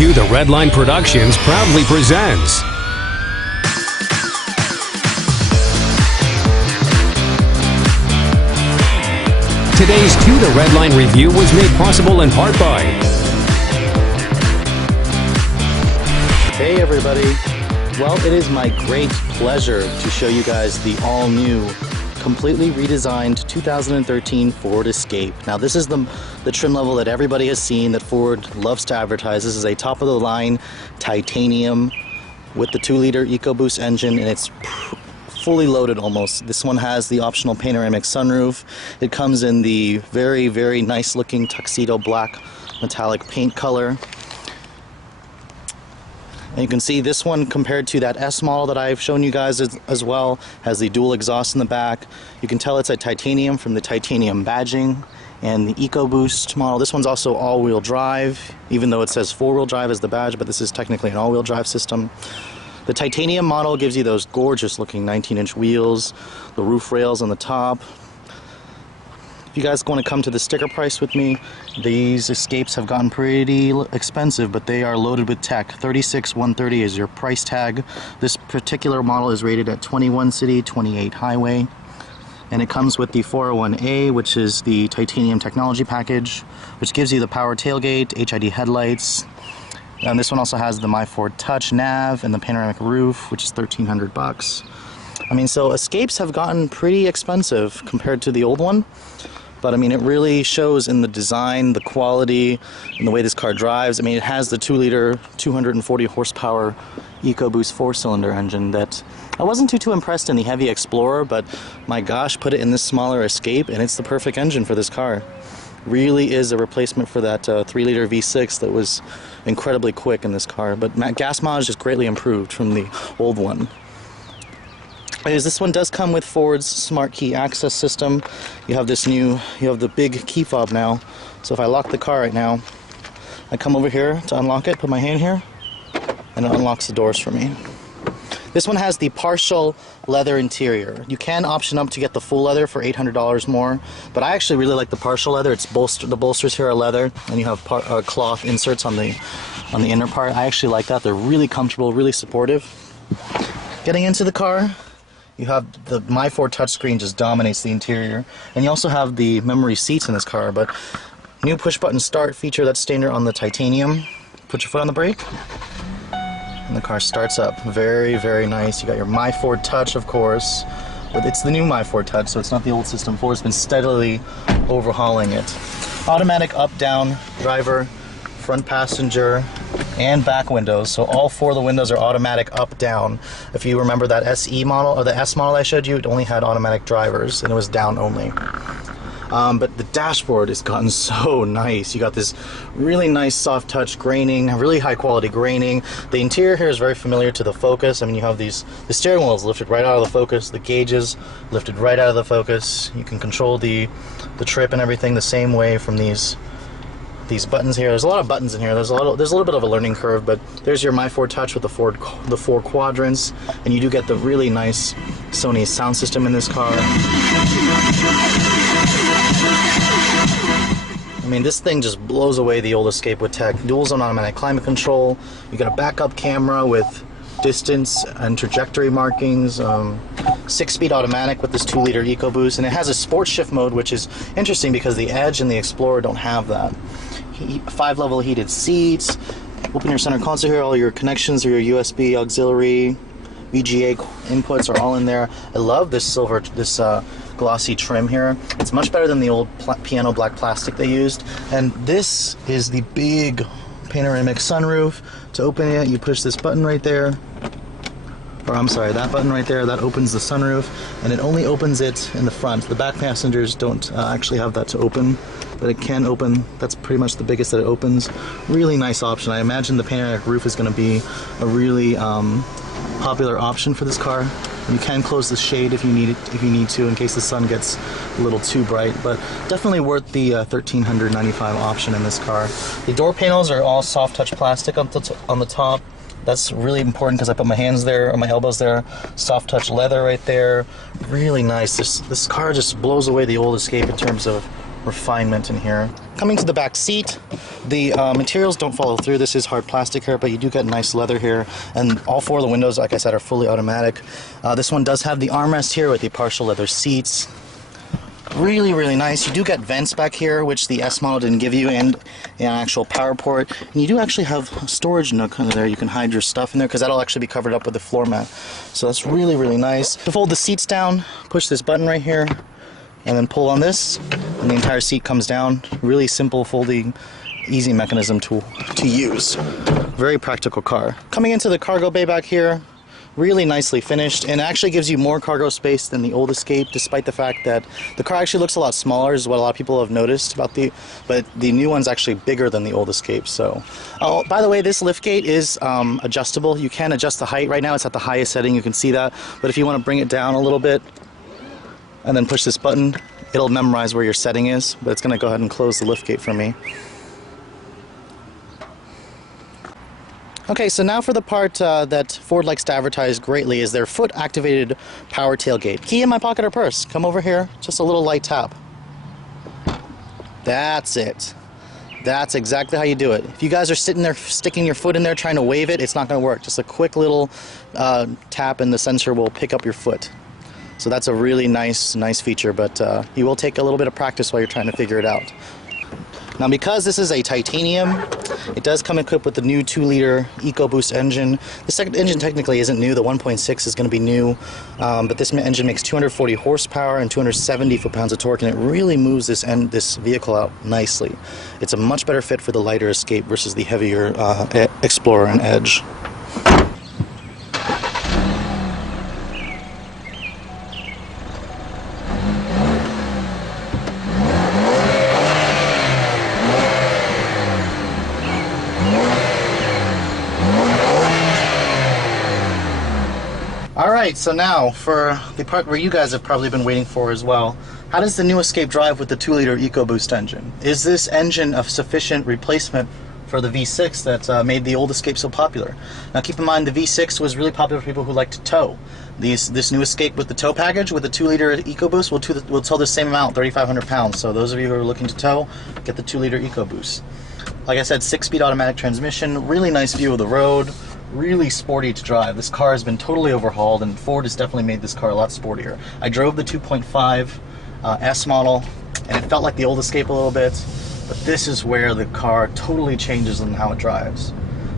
To the Redline Productions proudly presents today's To the Redline review was made possible in part by Hey everybody, well it is my great pleasure to show you guys the all-new, completely redesigned 2013 Ford Escape. Now this is the trim level that everybody has seen, that Ford loves to advertise. This is a top-of-the-line titanium with the 2-liter EcoBoost engine, and it's fully loaded almost. This one has the optional panoramic sunroof. It comes in the very, very nice looking tuxedo black metallic paint color. And you can see this one, compared to that S model that I've shown you guys as well, has the dual exhaust in the back. You can tell it's a titanium from the titanium badging. And the EcoBoost model, this one's also all-wheel drive, even though it says 4-wheel drive as the badge, but this is technically an all-wheel drive system. The titanium model gives you those gorgeous looking 19-inch wheels, the roof rails on the top. If you guys want to come to the sticker price with me, these Escapes have gotten pretty expensive, but they are loaded with tech. $36,130 is your price tag. This particular model is rated at 21 city, 28 highway. And it comes with the 401A, which is the titanium technology package, which gives you the power tailgate, HID headlights. And this one also has the My Ford Touch nav and the panoramic roof, which is $1,300. I mean, so Escapes have gotten pretty expensive compared to the old one. But I mean, it really shows in the design, the quality, and the way this car drives. I mean, it has the 2-liter, 240 horsepower EcoBoost 4-cylinder engine that I wasn't too impressed in the heavy Explorer, but my gosh, put it in this smaller Escape and it's the perfect engine for this car. Really is a replacement for that 3-liter V6 that was incredibly quick in this car, but gas mileage is greatly improved from the old one. This one does come with Ford's smart key access system. You have the big key fob now. So if I lock the car right now, I come over here to unlock it, put my hand here, and it unlocks the doors for me. This one has the partial leather interior. You can option up to get the full leather for $800 more, but I actually really like the partial leather. It's the bolsters here are leather, and you have cloth inserts on the inner part. I actually like that. They're really comfortable, really supportive. Getting into the car, you have the My Ford touchscreen just dominates the interior, and you also have the memory seats in this car. But new push-button start feature that's standard on the titanium. Put your foot on the brake, and the car starts up. Very, very nice. You got your My Ford Touch, of course, but it's the new My Ford Touch, so it's not the old system. Ford's been steadily overhauling it. Automatic up-down driver, front passenger, and back windows. So all 4 of the windows are automatic up-down. If you remember that SE model, or the S model I showed you, it only had automatic drivers, and it was down only. But the dashboard has gotten so nice. You got this really nice soft touch graining, really high quality graining. The interior here is very familiar to the Focus. I mean, you have the steering wheel is lifted right out of the Focus, the gauges lifted right out of the Focus. You can control the trip and everything the same way from these buttons here. There's a lot of buttons in here. There's a little bit of a learning curve, but there's your My Ford Touch with the 4 quadrants, and you do get the really nice Sony sound system in this car. I mean, this thing just blows away the old Escape with tech. Dual zone automatic climate control. You got a backup camera with distance and trajectory markings. 6-speed automatic with this 2-liter EcoBoost, and it has a sports shift mode, which is interesting because the Edge and the Explorer don't have that. 5-level heated seats. Open your center console here. All your connections or your USB auxiliary VGA inputs are all in there. I love this glossy trim here. It's much better than the old piano black plastic they used. And this is the big panoramic sunroof. To open it, you push this button right there. Or I'm sorry, that button right there, that opens the sunroof, and it only opens it in the front. The back passengers don't actually have that to open, but it can open. That's pretty much the biggest that it opens. Really nice option. I imagine the panoramic roof is going to be a really popular option for this car. You can close the shade if you need to, in case the sun gets a little too bright, but definitely worth the $1,395 option in this car. The door panels are all soft touch plastic on the top. That's really important because I put my hands there, or my elbows there. Soft touch leather right there. Really nice. This car just blows away the old Escape in terms of refinement in here. Coming to the back seat, the materials don't follow through. This is hard plastic here, but you do get nice leather here. And all four of the windows, like I said, are fully automatic. This one does have the armrest here with the partial leather seats. Really, really nice. You do get vents back here, which the S model didn't give you, and an actual power port. And you do actually have a storage nook under there. You can hide your stuff in there because that'll actually be covered up with the floor mat. So that's really, really nice. To fold the seats down, push this button right here, and then pull on this, and the entire seat comes down. Really simple folding, easy mechanism to use. Very practical car. Coming into the cargo bay back here, really nicely finished, and it actually gives you more cargo space than the old Escape, despite the fact that the car actually looks a lot smaller, is what a lot of people have noticed about but the new one's actually bigger than the old Escape. So, oh, by the way, this liftgate is adjustable. You can adjust the height. Right now it's at the highest setting, you can see that, but if you want to bring it down a little bit and then push this button, it'll memorize where your setting is, but it's going to go ahead and close the liftgate for me. Okay, so now for the part that Ford likes to advertise greatly is their foot-activated power tailgate. Key in my pocket or purse. Come over here. Just a little light tap. That's it. That's exactly how you do it. If you guys are sitting there sticking your foot in there trying to wave it, it's not going to work. Just a quick little tap and the sensor will pick up your foot. So that's a really nice feature, but you will take a little bit of practice while you're trying to figure it out. Now, because this is a titanium, it does come equipped with the new 2-liter EcoBoost engine. The second engine technically isn't new. The 1.6 is going to be new, but this engine makes 240 horsepower and 270 foot-pounds of torque, and it really moves this vehicle out nicely. It's a much better fit for the lighter Escape versus the heavier Explorer and Edge. Alright, so now for the part where you guys have probably been waiting for as well. How does the new Escape drive with the 2-liter EcoBoost engine? Is this engine a sufficient replacement for the V6 that made the old Escape so popular? Now keep in mind, the V6 was really popular for people who like to tow. This new Escape with the tow package, with the 2-liter EcoBoost, will tow the same amount, 3,500 pounds. So those of you who are looking to tow, get the 2-liter EcoBoost. Like I said, 6-speed automatic transmission, really nice view of the road. Really sporty to drive. This car has been totally overhauled, and Ford has definitely made this car a lot sportier. I drove the 2.5 S model, and it felt like the old Escape a little bit, but this is where the car totally changes in how it drives.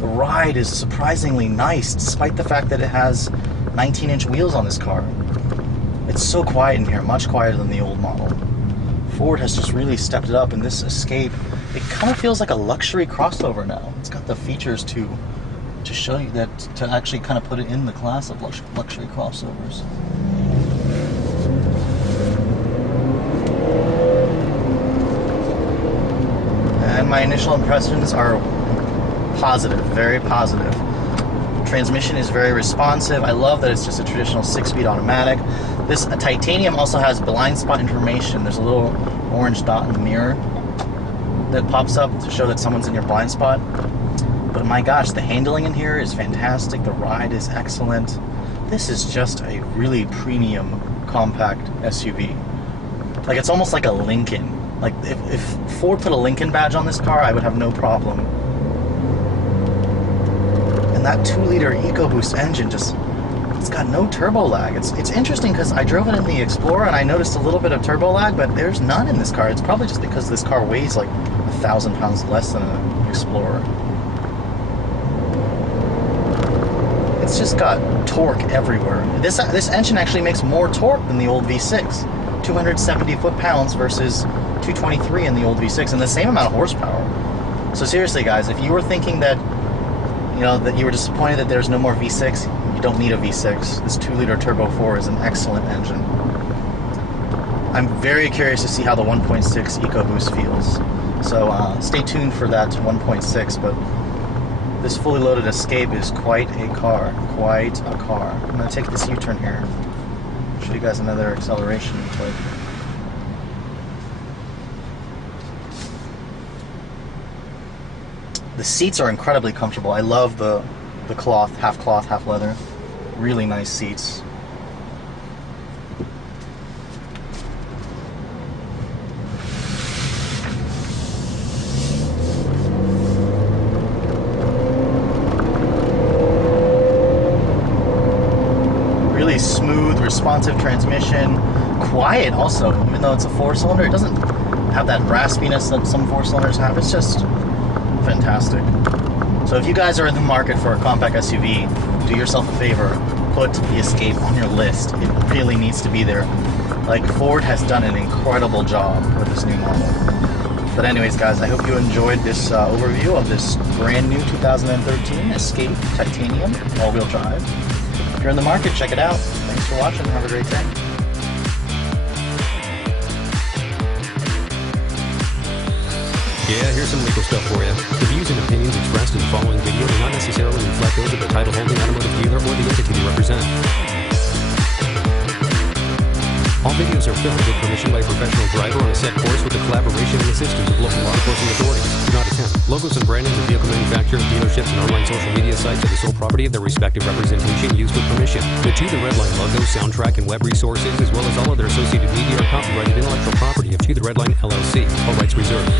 The ride is surprisingly nice, despite the fact that it has 19-inch wheels on this car. It's so quiet in here, much quieter than the old model. Ford has just really stepped it up, and this Escape, it kind of feels like a luxury crossover now. It's got the features to show you that, to actually kind of put it in the class of luxury crossovers. And my initial impressions are positive, very positive. Transmission is very responsive. I love that it's just a traditional 6-speed automatic. This titanium also has blind spot information. There's a little orange dot in the mirror that pops up to show that someone's in your blind spot. But my gosh, the handling in here is fantastic. The ride is excellent. This is just a really premium compact SUV. Like, it's almost like a Lincoln. Like, if Ford put a Lincoln badge on this car, I would have no problem. And that 2-liter EcoBoost engine it's got no turbo lag. It's interesting because I drove it in the Explorer and I noticed a little bit of turbo lag, but there's none in this car. It's probably just because this car weighs like 1,000 pounds less than an Explorer. It's just got torque everywhere. This engine actually makes more torque than the old V6. 270 foot-pounds versus 223 in the old V6, and the same amount of horsepower. So seriously, guys, if you were thinking that, that you were disappointed that there's no more V6, you don't need a V6. This 2-liter Turbo 4 is an excellent engine. I'm very curious to see how the 1.6 EcoBoost feels. So stay tuned for that 1.6, but this fully loaded Escape is quite a car. Quite a car. I'm going to take this U-turn here. Show you guys another acceleration clip. The seats are incredibly comfortable. I love the cloth, half leather. Really nice seats. responsive transmission, quiet also, even though it's a 4-cylinder. It doesn't have that raspiness that some 4-cylinders have. It's just fantastic. So if you guys are in the market for a compact SUV, do yourself a favor, put the Escape on your list. It really needs to be there. Like, Ford has done an incredible job with this new model. But anyways, guys, I hope you enjoyed this overview of this brand new 2013 Escape Titanium all-wheel drive. If you're in the market, check it out. Thanks for watching. Have a great day. Yeah, here's some legal stuff for you. The views and opinions expressed in the following video do not necessarily reflect those of the title holding automotive dealer or the entity they represent. All videos are filmed with permission by a professional driver on a set course with the collaboration and assistance of local law enforcement authorities. Do not attempt. Logos and brandings of vehicle manufacturers, dealerships, and online social media sites are the sole property of their respective representation used with permission. The To The Redline logo, soundtrack, and web resources, as well as all other associated media, are copyrighted intellectual property of To The Redline LLC. All rights reserved.